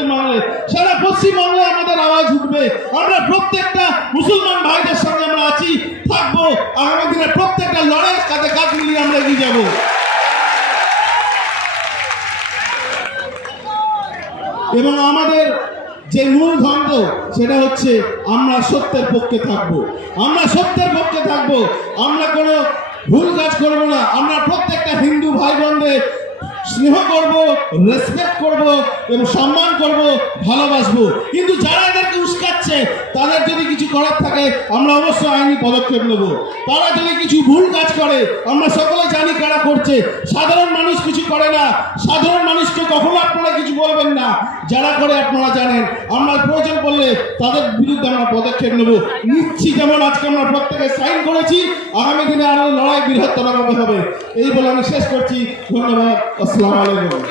পশ্চিমবাংলায় সারা পশ্চিমবঙ্গে আমাদের আওয়াজ উঠবে। আমরা প্রত্যেকটা মুসলমান ভাইদের সঙ্গে আমরা আছি, থাকব। আগামী দিনে প্রত্যেকটা লড়াই কাঁধে কাঁধ মিলিয়ে আমরা এগিয়ে যাব। এবং আমাদের যে মূল ধন্দ সেটা হচ্ছে আমরা সত্যের পক্ষে থাকব। আমরা সত্যের পক্ষে থাকব। আমরা কোনো ভুল কাজ করব না। আমরা প্রত্যেকটা হিন্দু ভাই বোনদের স্নেহ করব রেসপেক্ট করব এবং সম্মান করব ভালোবাসবো। কিন্তু যারা এদেরকে কিছু করার থাকে, আমরা অবশ্যই আইনি পদক্ষেপ নেব। তারা যদি কিছু ভুল কাজ করে, আমরা সকলে জানি কারা করছে। সাধারণ মানুষ কিছু করে না। সাধারণ মানুষকে কখনো আপনারা কিছু বলবেন না। যারা করে আপনারা জানেন। আমরা প্রয়োজন পড়লে তাদের বিরুদ্ধে আমরা পদক্ষেপ নেব। নিচ্ছি যেমন আজকে আমরা প্রত্যেকে সাইন করেছি, আগামী দিনে আরও লড়াই বৃহত্তর হবে। এই বলে আমি শেষ করছি। ধন্যবাদ। আসসালামু আলাইকুম।